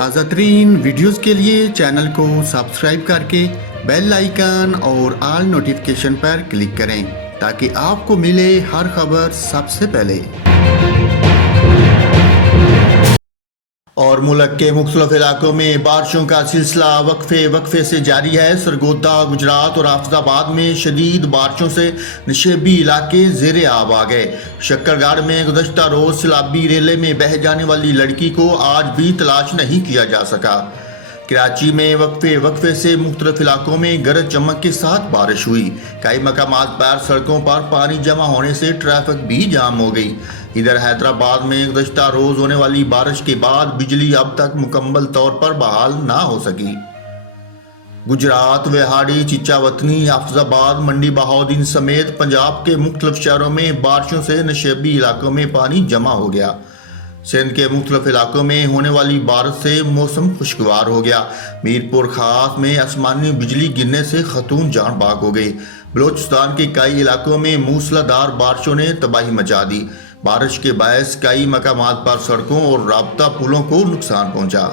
تازہ ترین ویڈیوز کے لیے چینل کو سبسکرائب کر کے بیل آئیکن اور آل نوٹیفیکیشن پر کلک کریں تاکہ آپ کو ملے ہر خبر سب سے پہلے۔ اور ملک کے مختلف علاقوں میں بارشوں کا سلسلہ وقفے سے جاری ہے۔ سرگودا، گجرات اور آفز آباد میں شدید بارشوں سے نشیبی علاقے زیر آب آ گئے۔ شکرگڑھ میں گزشتہ روز سیلابی ریلے میں بہہ جانے والی لڑکی کو آج بھی تلاش نہیں کیا جا سکا۔ کراچی میں وقفے سے مختلف علاقوں میں گرج چمک کے ساتھ بارش ہوئی۔ کئی مقامات پر سڑکوں پر پانی جمع ہونے سے ٹریفک بھی جام ہو گئی۔ ادھر حیدرآباد میں گزشتہ روز ہونے والی بارش کے بعد بجلی اب تک مکمل طور پر بحال نہ ہو سکی۔ گجرات، وہاڑی، چچاوتنی، حافظ آباد، منڈی بہاؤدین سمیت پنجاب کے مختلف شہروں میں بارشوں سے نشیبی علاقوں میں پانی جمع ہو گیا۔ سندھ کے مختلف علاقوں میں ہونے والی بارش سے موسم خوشگوار ہو گیا۔ میرپور خاص میں آسمانی بجلی گرنے سے خاتون جان بحق ہو گئی۔ بلوچستان کے کئی علاقوں میں موسلا دھار بارشوں نے تباہی مچا دی۔ بارش کے باعث کئی مقامات پر سڑکوں اور رابطہ پلوں کو نقصان پہنچا۔